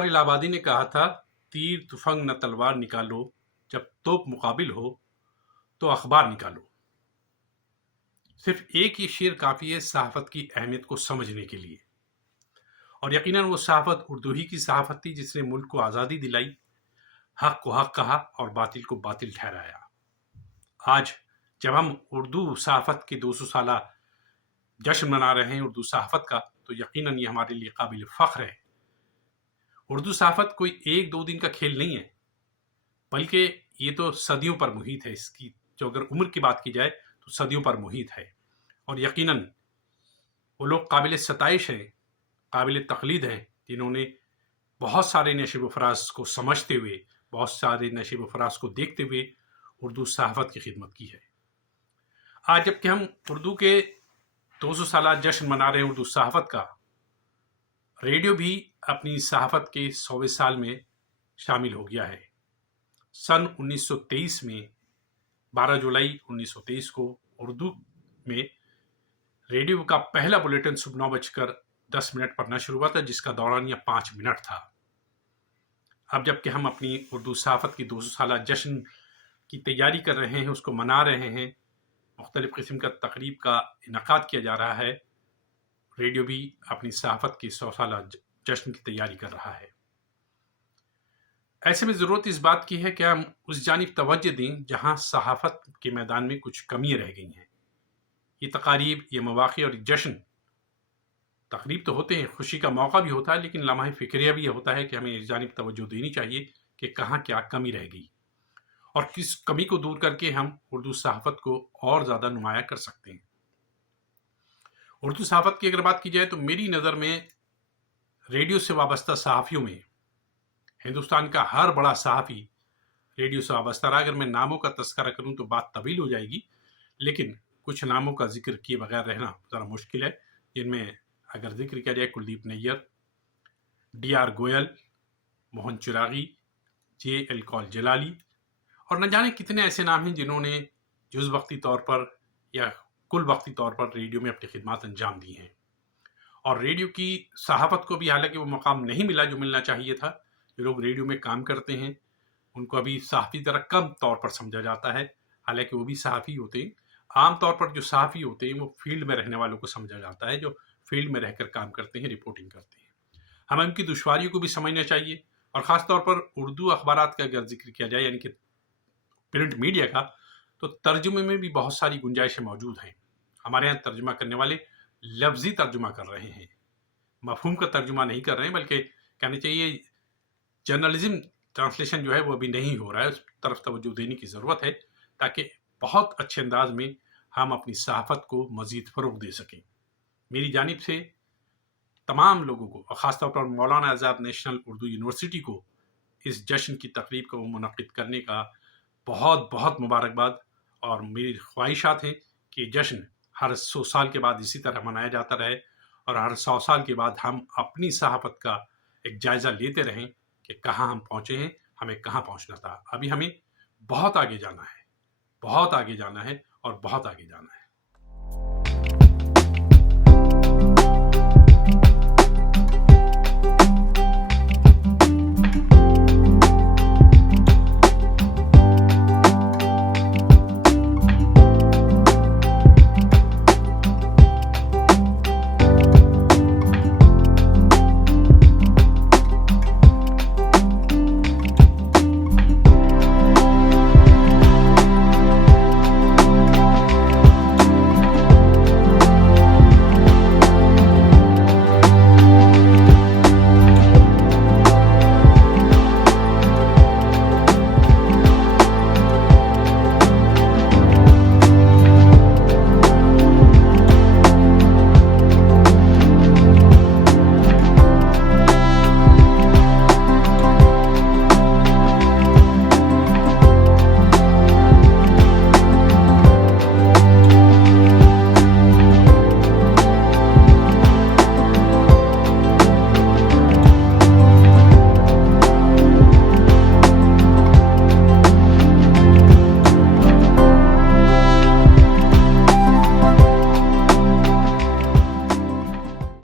अकबर इलाहाबादी ने कहा था, तीर तुफंग न तलवार निकालो, जब तोप मुकाबिल हो तो अखबार निकालो। सिर्फ एक ही शेर काफ़ी है सहाफ़त की अहमियत को समझने के लिए। और यकीनन वो सहाफ़त उर्दू ही की सहाफ़त थी जिसने मुल्क को आज़ादी दिलाई, हक़ को हक़ कहा और बातिल को बातिल ठहराया। आज जब हम उर्दू सहाफ़त के 200 साला जश्न मना रहे हैं उर्दू सहाफ़त का, तो यकीनन ये हमारे लिए काबिल फ़ख्र है। उर्दू सहाफ़त कोई 1-2 दिन का खेल नहीं है, बल्कि ये तो सदियों पर मुहित है। इसकी जो अगर उम्र की बात की जाए तो सदियों पर मुहित है। और यकीनन वो लोग काबिल सताइश हैं, काबिल तक़लीद हैं, जिन्होंने बहुत सारे नशीब फ़राज को समझते हुए, बहुत सारे नशीब फ़राज को देखते हुए उर्दू सहाफ़त की खिदमत की है। आज जबकि हम उर्दू के 200 साला जश्न मना रहे हैं उर्दू सहाफ़त का, रेडियो भी अपनी सहाफ़त के 100वें साल में शामिल हो गया है। सन 1923 में 12 जुलाई 1923 को उर्दू में रेडियो का पहला बुलेटिन सुबह 9:10 पर नशर हुआ था, जिसका दौरानिया 5 मिनट था। अब जबकि हम अपनी उर्दू सहाफ़त की 200 साला जश्न की तैयारी कर रहे हैं, उसको मना रहे हैं, मुख्तलिफ़ किस्म का तक़रीब का इनक़ाद किया जा रहा है, रेडियो भी अपनी सहाफ़त की 100 साला जश्न की तैयारी कर रहा है। ऐसे में ज़रूरत इस बात की है कि हम उस जानिब तवज्जो दें जहाँ सहाफ़त के मैदान में कुछ कमियाँ रह गई हैं। ये तक़ारीब, ये मवाक़िअ और जश्न, तक़रीब तो होते हैं, खुशी का मौका भी होता है, लेकिन लम्हा फ़िक्रिया भी ये होता है कि हमें इस जानिब तवज्जो देनी चाहिए कि कहाँ क्या कमी रह गई और किस कमी को दूर करके हम उर्दू सहाफ़त को और ज़्यादा नुमाया कर सकते हैं। उर्दू सहाफ़त की अगर बात की जाए तो मेरी नज़र में रेडियो से वाबस्ता सहाफ़ियों में हिंदुस्तान का हर बड़ा सहाफ़ी रेडियो से वाबस्ता रहा। अगर मैं नामों का तज़किरा करूँ तो बात तवील हो जाएगी, लेकिन कुछ नामों का जिक्र किए बगैर रहना ज़रा मुश्किल है। जिनमें अगर जिक्र किया जाए कुलदीप नैयर, DR गोयल, मोहन चिरागी, JL कौल जलाली और न जाने कितने ऐसे नाम हैं जिन्होंने जुज़ वक्ती तौर पर या कुल वक्ती तौर पर रेडियो में अपनी खिदमत अंजाम दी हैं। और रेडियो की सहाफ़त को भी हालांकि वो मकाम नहीं मिला जो मिलना चाहिए था। जो लोग रेडियो में काम करते हैं उनको अभी सहाफ़ी तरह कम तौर पर समझा जाता है, हालांकि वो भी सहाफ़ी होते हैं। आम तौर पर जो सहाफ़ी होते हैं वो फील्ड में रहने वालों को समझा जाता है, जो फील्ड में रहकर काम करते हैं, रिपोर्टिंग करते हैं। हमें उनकी दुश्वारियों को भी समझना चाहिए और ख़ास तौर पर उर्दू अखबारात का अगर जिक्र किया जाए, यानी कि प्रिंट मीडिया का, तो तर्जुमे में भी बहुत सारी गुंजाइशें मौजूद हैं। हमारे यहाँ तर्जुमा करने वाले लफ्ज़ी तर्जुमा कर रहे हैं, मफ़हूम का तर्जुमा नहीं कर रहे हैं, बल्कि कहना चाहिए जर्नलिज़्म ट्रांसलेशन जो है वो अभी नहीं हो रहा है। उस तरफ तवज्जो देने की ज़रूरत है ताकि बहुत अच्छे अंदाज में हम अपनी सहाफ़त को मज़ीद फ़रोग़ दे सकें। मेरी जानिब से तमाम लोगों को और ख़ास तौर पर मौलाना आज़ाद नेशनल उर्दू यूनिवर्सिटी को इस जश्न की तक़रीब को मुनक़्क़िद करने का बहुत बहुत मुबारकबाद। और मेरी ख्वाहिशात हैं कि जश्न हर 100 साल के बाद इसी तरह मनाया जाता रहे और हर 100 साल के बाद हम अपनी सहाफ़त का एक जायज़ा लेते रहें कि कहाँ हम पहुँचे हैं, हमें कहाँ पहुँचना था। अभी हमें बहुत आगे जाना है, बहुत आगे जाना है और बहुत आगे जाना है।